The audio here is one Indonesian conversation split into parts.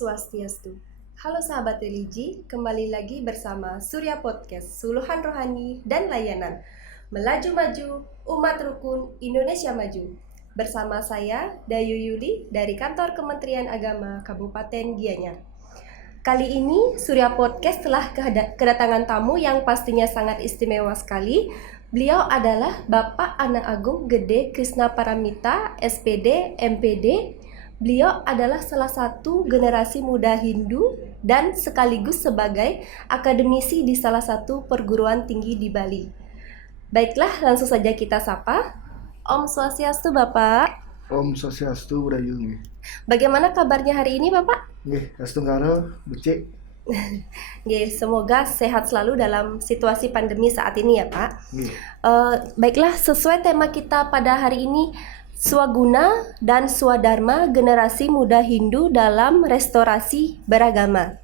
Swastiastu. Halo sahabat religi, kembali lagi bersama Surya Podcast, Suluhan Rohani dan Layanan. Melaju maju, umat rukun Indonesia maju. Bersama saya, Dayu Yuli dari Kantor Kementerian Agama Kabupaten Gianyar. Kali ini Surya Podcast telah kedatangan tamu yang pastinya sangat istimewa sekali. Beliau adalah Bapak Anak Agung Gede Krisna Paramita, SPD, MPD. Beliau adalah salah satu generasi muda Hindu dan sekaligus sebagai akademisi di salah satu perguruan tinggi di Bali. Baiklah, langsung saja kita sapa. Om Swastiastu, Bapak. Om Swastiastu, Budayu. Bagaimana kabarnya hari ini, Bapak? Nggih, Astenggara, becik. Semoga sehat selalu dalam situasi pandemi saat ini ya, Pak. Baiklah, sesuai tema kita pada hari ini, Swaguna dan Swadharma generasi muda Hindu dalam restorasi beragama.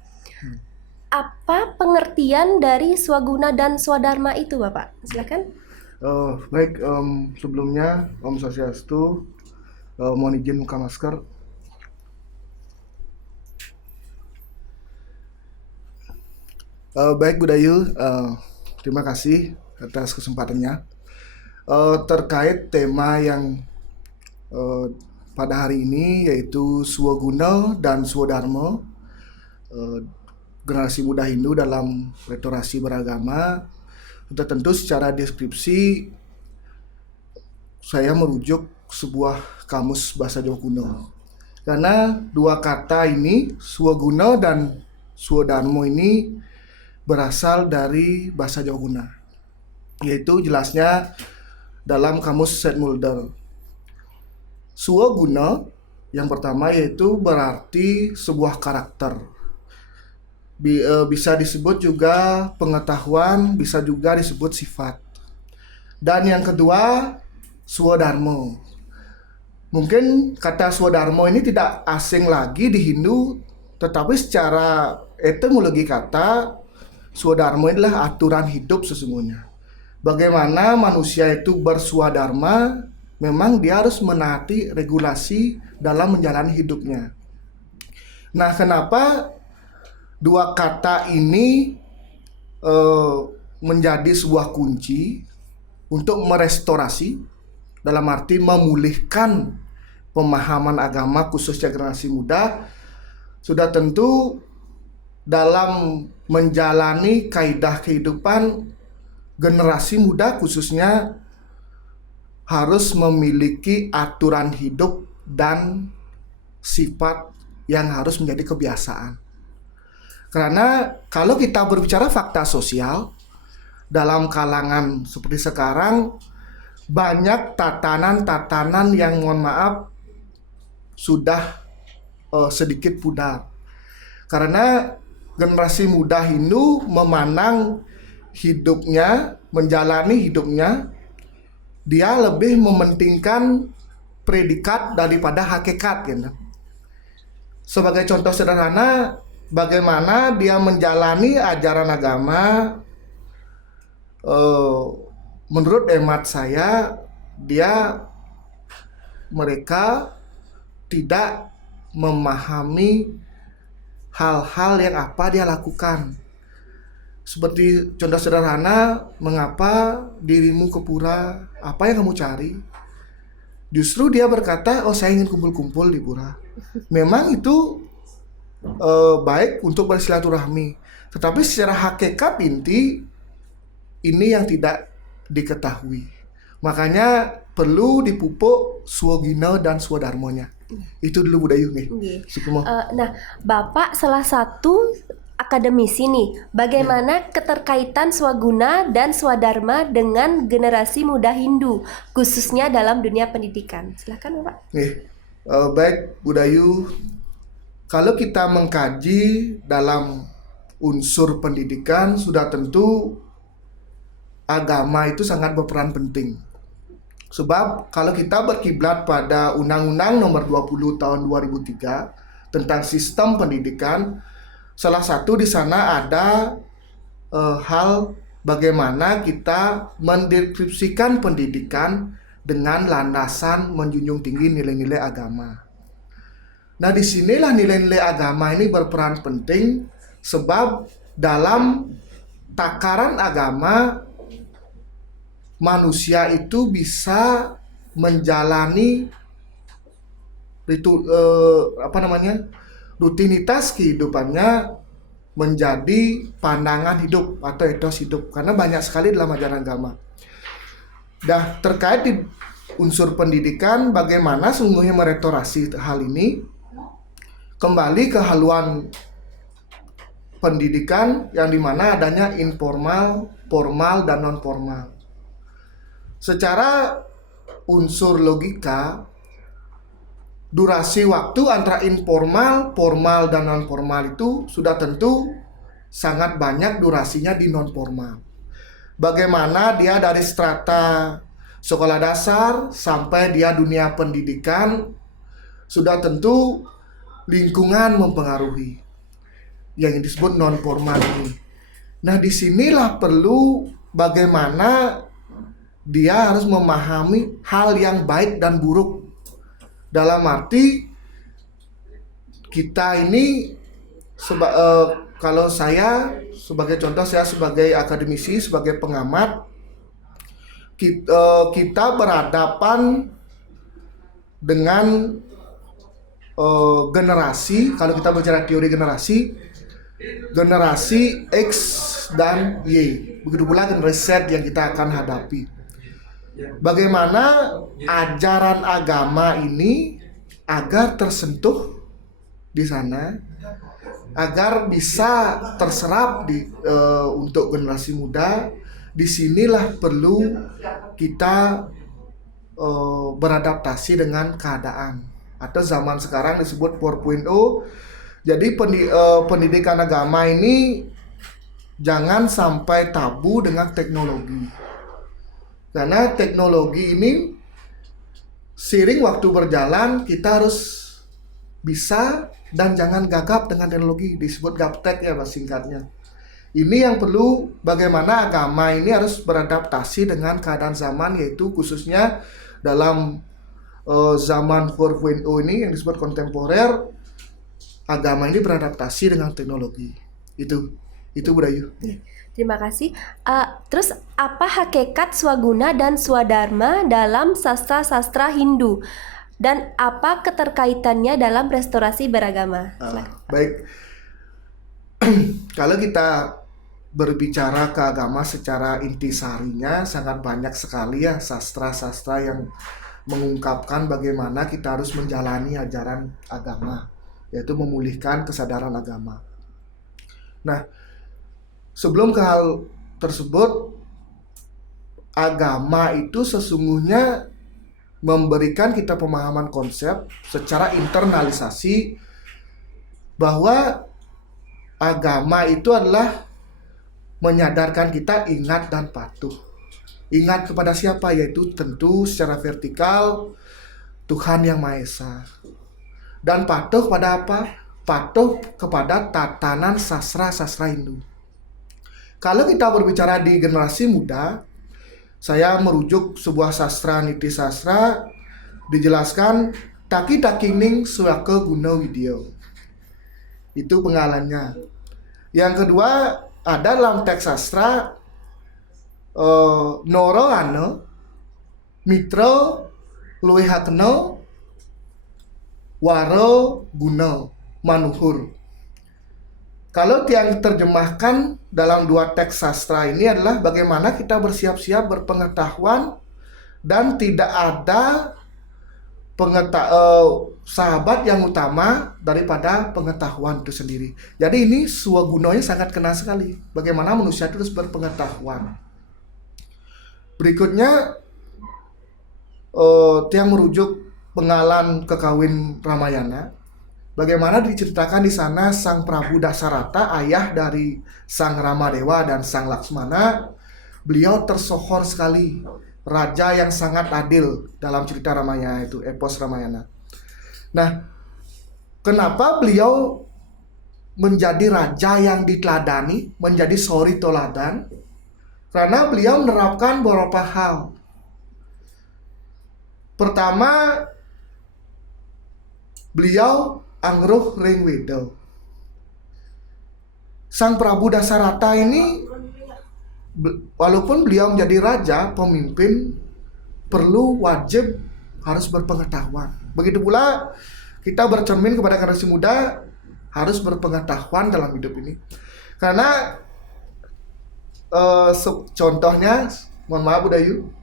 Apa pengertian dari Swaguna dan Swadharma itu, Bapak? Silakan. Baik, sebelumnya Om Swastiastu, mohon izin buka masker. Baik Budayu, terima kasih atas kesempatannya. Terkait tema yang pada hari ini yaitu Swaguna dan Swadharma, generasi muda Hindu dalam restorasi beragama. Tentu secara deskripsi saya merujuk sebuah kamus bahasa Jawa kuno. Karena dua kata ini, Swaguna dan Swadharma ini berasal dari bahasa Jawa kuno. Yaitu jelasnya dalam kamus Said Mulder. Swaguna yang pertama yaitu berarti sebuah karakter. Bisa disebut juga pengetahuan, bisa juga disebut sifat. Dan yang kedua, Swadharma. Mungkin kata Swadharma ini tidak asing lagi di Hindu, tetapi secara etimologi kata, Swadharma adalah aturan hidup sesungguhnya. Bagaimana manusia itu berswadharma, memang dia harus menaati regulasi dalam menjalani hidupnya. Nah, kenapa dua kata ini menjadi sebuah kunci untuk merestorasi, dalam arti memulihkan pemahaman agama khususnya generasi muda? Sudah tentu dalam menjalani kaidah kehidupan generasi muda khususnya harus memiliki aturan hidup dan sifat yang harus menjadi kebiasaan. Karena kalau kita berbicara fakta sosial, dalam kalangan seperti sekarang, banyak tatanan-tatanan yang mohon maaf sudah sedikit pudar. Karena generasi muda Hindu memandang hidupnya, menjalani hidupnya, dia lebih mementingkan predikat daripada hakikat gitu. Sebagai contoh sederhana, bagaimana dia menjalani ajaran agama, menurut hemat saya, mereka tidak memahami hal-hal yang apa dia lakukan. Seperti contoh sederhana, mengapa dirimu ke pura? Apa yang kamu cari? Justru dia berkata, oh saya ingin kumpul-kumpul di pura. Memang itu baik untuk bersilaturahmi. Tetapi secara hakikat inti, ini yang tidak diketahui. Makanya perlu dipupuk Swaguna dan Swadharmanya. Itu dulu Budayu nih. Nah, Bapak salah satu akademisi nih, bagaimana keterkaitan Swaguna dan Swadharma dengan generasi muda Hindu, khususnya dalam dunia pendidikan? Silakan Bapak. Baik Budayu, kalau kita mengkaji dalam unsur pendidikan, sudah tentu agama itu sangat berperan penting. Sebab kalau kita berkiblat pada Undang-Undang Nomor 20 Tahun 2003 tentang sistem pendidikan, salah satu di sana ada hal bagaimana kita mendeskripsikan pendidikan dengan landasan menjunjung tinggi nilai-nilai agama. Nah, disinilah nilai-nilai agama ini berperan penting, sebab dalam takaran agama manusia itu bisa menjalani rutinitas kehidupannya menjadi pandangan hidup atau etos hidup, karena banyak sekali dalam ajaran agama. Dah terkait di unsur pendidikan, bagaimana sungguhnya merestorasi hal ini, kembali ke haluan pendidikan yang dimana adanya informal, formal, dan non formal. Secara unsur logika, durasi waktu antara informal, formal, dan non formal itu sudah tentu sangat banyak durasinya di non formal. Bagaimana dia dari strata sekolah dasar sampai dia dunia pendidikan, sudah tentu lingkungan mempengaruhi yang disebut non formal ini. Nah, disinilah perlu bagaimana dia harus memahami hal yang baik dan buruk. Dalam arti kita ini kalau saya sebagai contoh, saya sebagai akademisi, sebagai pengamat, kita berhadapan dengan generasi, kalau kita bicara teori generasi X dan Y. Begitu pula generasi Z yang kita akan hadapi. Bagaimana ajaran agama ini agar tersentuh di sana, agar bisa terserap untuk generasi muda. Disinilah perlu kita beradaptasi dengan keadaan, atau zaman sekarang disebut 4.0. Jadi pendidikan agama ini jangan sampai tabu dengan teknologi, karena teknologi ini seiring waktu berjalan kita harus bisa dan jangan gagap dengan teknologi, disebut gaptek ya singkatnya. Ini yang perlu, bagaimana agama ini harus beradaptasi dengan keadaan zaman, yaitu khususnya dalam zaman 4.0 ini yang disebut kontemporer, agama ini beradaptasi dengan teknologi. Itu Budayu. Terima kasih. Terus apa hakikat swaguna dan swadharma dalam sastra-sastra Hindu? Dan apa keterkaitannya dalam restorasi beragama? Baik. Kalau kita berbicara ke agama secara intisarinya, sangat banyak sekali ya sastra-sastra yang mengungkapkan bagaimana kita harus menjalani ajaran agama, yaitu memulihkan kesadaran agama. Nah, sebelum ke hal tersebut, agama itu sesungguhnya memberikan kita pemahaman konsep secara internalisasi bahwa agama itu adalah menyadarkan kita ingat dan patuh. Ingat kepada siapa? Yaitu tentu secara vertikal Tuhan Yang Maha Esa. Dan patuh kepada apa? Patuh kepada tatanan sastra-sastra Hindu. Kalau kita berbicara di generasi muda, saya merujuk sebuah sastra niti sastra, dijelaskan Taki Takining Suwake Guna Widya. Itu penggalannya. Yang kedua, ada dalam teks sastra Noro Ane Mitra Luwihakno Waro Guna Manuhur. Kalau yang terjemahkan dalam dua teks sastra ini adalah bagaimana kita bersiap-siap berpengetahuan dan tidak ada sahabat yang utama daripada pengetahuan itu sendiri. Jadi ini swagunanya sangat kena sekali. Bagaimana manusia itu harus berpengetahuan. Berikutnya yang merujuk penggalan kekawin Ramayana. Bagaimana diceritakan di sana Sang Prabu Dasarata, ayah dari Sang Ramadewa dan Sang Laksmana, beliau tersohor sekali, raja yang sangat adil dalam cerita Ramayana itu, epos Ramayana. Nah, kenapa beliau menjadi raja yang diteladani, menjadi suri toladan? Karena beliau menerapkan beberapa hal. Pertama, beliau angruh ring wedo. Sang Prabu Dasarata ini walaupun beliau menjadi raja, pemimpin, perlu wajib harus berpengetahuan. Begitu pula kita bercermin kepada generasi muda harus berpengetahuan dalam hidup ini. Karena contohnya, mohon maaf Budayu,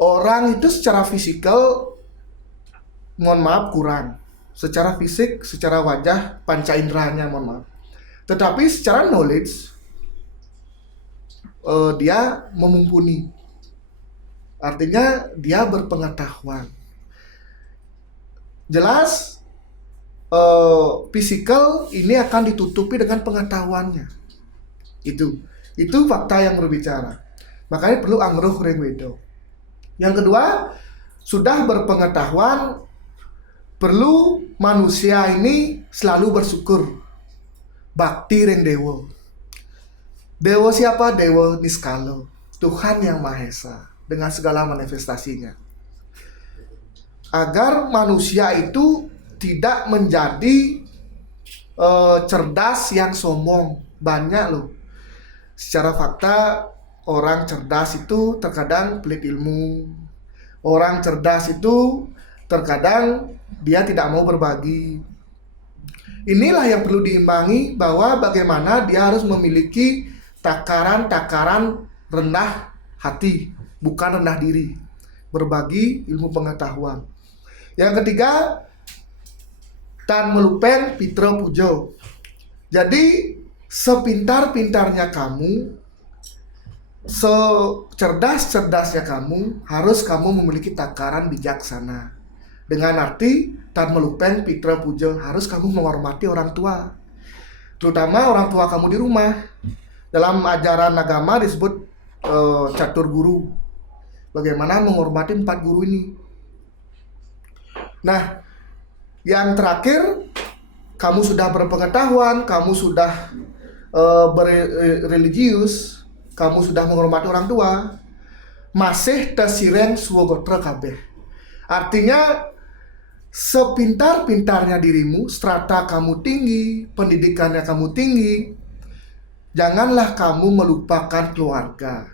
orang itu secara fisikal, mohon maaf, kurang. Secara fisik, secara wajah, panca inderanya, mohon maaf. Tetapi secara knowledge, dia memumpuni. Artinya dia berpengetahuan. Jelas, fisikal ini akan ditutupi dengan pengetahuannya. Itu fakta yang berbicara. Makanya perlu angruh ring wedo. Yang kedua, sudah berpengetahuan, perlu manusia ini selalu bersyukur. Bakti ring dewa. Dewa siapa? Dewa Niskalo, Tuhan yang Maha Esa dengan segala manifestasinya. Agar manusia itu tidak menjadi cerdas yang sombong. Banyak loh. Secara fakta, orang cerdas itu terkadang pelit ilmu. Orang cerdas itu terkadang dia tidak mau berbagi. Inilah yang perlu diimbangi, bahwa bagaimana dia harus memiliki takaran-takaran rendah hati, bukan rendah diri. Berbagi ilmu pengetahuan. Yang ketiga, tan melupeng pitra pujo. Jadi sepintar-pintarnya kamu, secerdas-cerdasnya kamu, harus kamu memiliki takaran bijaksana. Dengan arti tan melupeng pitra pujo, harus kamu menghormati orang tua, terutama orang tua kamu di rumah. Dalam ajaran agama disebut catur guru. Bagaimana menghormati 4 guru ini. Nah, yang terakhir, kamu sudah berpengetahuan, kamu sudah berreligius, kamu sudah menghormati orang tua, masih tesireng suwogotra kabeh. Artinya, sepintar-pintarnya dirimu, strata kamu tinggi, pendidikannya kamu tinggi, janganlah kamu melupakan keluarga.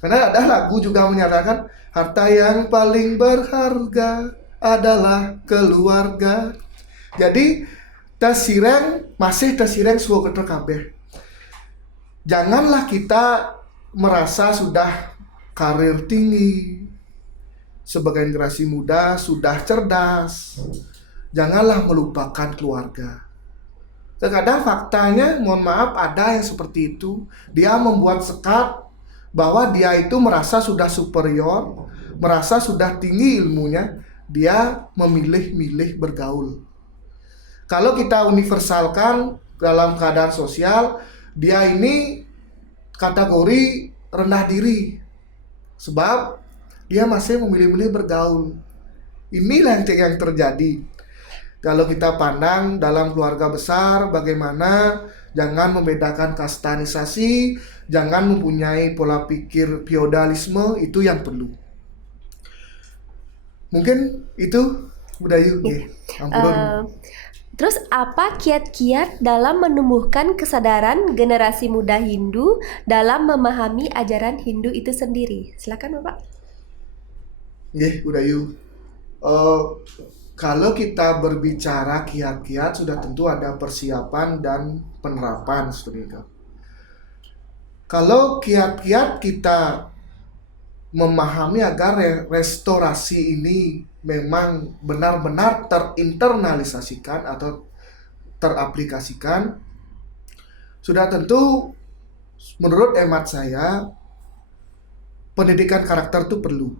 Karena ada lagu juga menyatakan, harta yang paling berharga adalah keluarga. Jadi, masih tesireng suwogotra kabeh. Janganlah kita merasa sudah karir tinggi, sebagai generasi muda sudah cerdas, janganlah melupakan keluarga. Terkadang faktanya, mohon maaf, ada yang seperti itu. Dia membuat sekat bahwa dia itu merasa sudah superior, merasa sudah tinggi ilmunya, dia memilih-milih bergaul. Kalau kita universalkan dalam keadaan sosial, dia ini kategori rendah diri, sebab dia masih memilih-milih bergaul. Inilah yang terjadi. Kalau kita pandang dalam keluarga besar, bagaimana jangan membedakan kastanisasi, jangan mempunyai pola pikir feodalisme, itu yang perlu. Mungkin itu Budayu. Terus apa kiat-kiat dalam menumbuhkan kesadaran generasi muda Hindu dalam memahami ajaran Hindu itu sendiri? Silakan Bapak. Budayu. Kalau kita berbicara kiat-kiat, sudah tentu ada persiapan dan penerapan seperti itu. Kalau kiat-kiat kita memahami agar restorasi ini memang benar-benar terinternalisasikan atau teraplikasikan, sudah tentu menurut hemat saya pendidikan karakter itu perlu.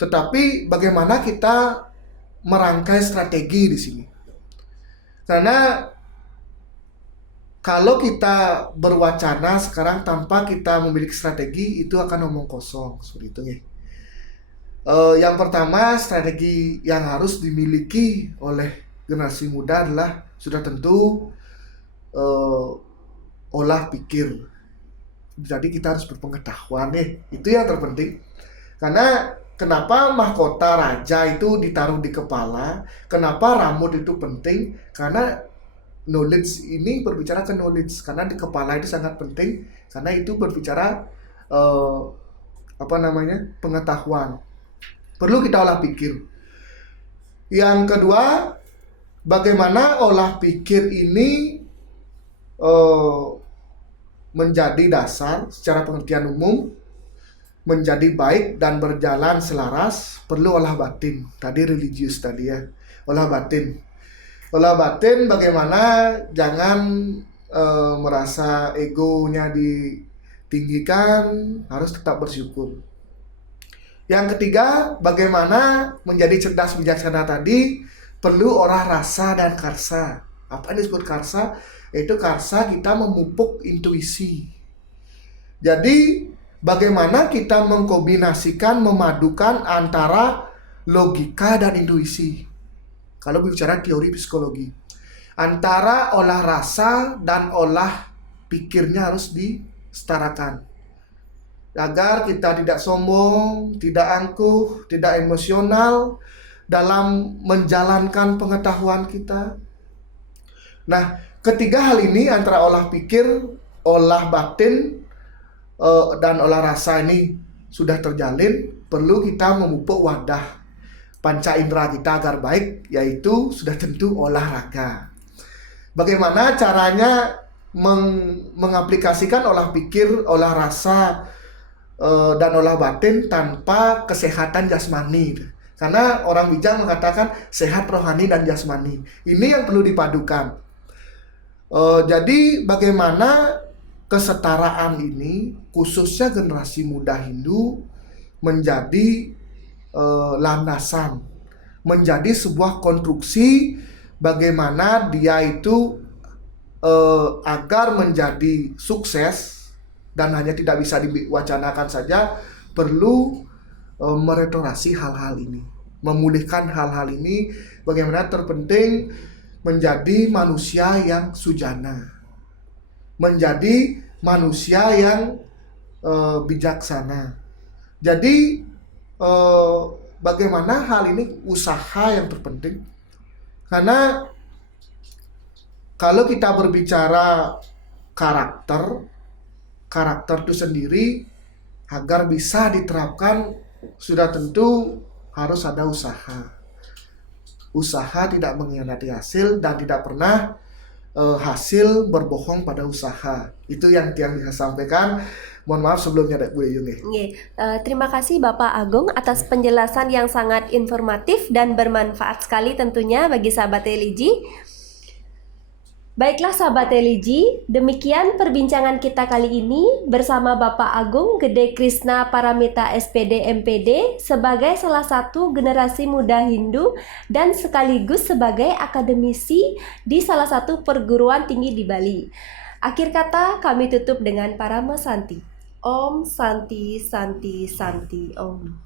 Tetapi bagaimana kita merangkai strategi di sini? Karena kalau kita berwacana sekarang tanpa kita memiliki strategi, itu akan omong kosong seperti itu ya. Yang pertama, strategi yang harus dimiliki oleh generasi muda adalah sudah tentu olah pikir. Jadi kita harus berpengetahuan itu yang terpenting. Karena kenapa mahkota raja itu ditaruh di kepala, kenapa rambut itu penting, karena knowledge ini berbicara ke knowledge, karena di kepala itu sangat penting, karena itu berbicara pengetahuan, perlu kita olah pikir. Yang kedua, bagaimana olah pikir ini menjadi dasar secara pengertian umum, menjadi baik dan berjalan selaras, perlu olah batin. Tadi religius tadi ya, olah batin. Olah batin bagaimana jangan merasa egonya ditinggikan, harus tetap bersyukur. Yang ketiga, bagaimana menjadi cerdas bijaksana tadi, perlu olah rasa dan karsa. Apa yang disebut karsa? Yaitu karsa kita memupuk intuisi. Jadi bagaimana kita mengkombinasikan, memadukan antara logika dan intuisi. Kalau bicara teori psikologi, antara olah rasa dan olah pikirnya harus disetarakan, agar kita tidak sombong, tidak angkuh, tidak emosional dalam menjalankan pengetahuan kita. Nah, ketiga hal ini antara olah pikir, olah batin, dan olah rasa ini sudah terjalin, perlu kita memupuk wadah panca indera kita agar baik, yaitu sudah tentu olahraga. Bagaimana caranya mengaplikasikan olah pikir, olah rasa, dan olah batin tanpa kesehatan jasmani? Karena orang bijak mengatakan sehat rohani dan jasmani. Ini yang perlu dipadukan. Jadi bagaimana kesetaraan ini, khususnya generasi muda Hindu, menjadi landasan, menjadi sebuah konstruksi bagaimana dia itu agar menjadi sukses dan hanya tidak bisa diwacanakan saja, perlu merestorasi hal-hal ini, memulihkan hal-hal ini. Bagaimana terpenting menjadi manusia yang sujana, menjadi manusia yang bijaksana. Jadi bagaimana hal ini usaha yang terpenting, karena kalau kita berbicara karakter itu sendiri agar bisa diterapkan sudah tentu harus ada usaha. Usaha tidak mengkhianati hasil dan tidak pernah hasil berbohong pada usaha. Itu yang bisa sampaikan. Mohon maaf sebelumnya Bu Deyung. Terima kasih Bapak Agung atas penjelasan yang sangat informatif dan bermanfaat sekali tentunya bagi sahabat Religi. Baiklah sahabat Religi, demikian perbincangan kita kali ini bersama Bapak Agung Gede Krishna Paramita SPD MPD sebagai salah satu generasi muda Hindu dan sekaligus sebagai akademisi di salah satu perguruan tinggi di Bali. Akhir kata kami tutup dengan Parama Santi. Om Santi Santi Santi Om.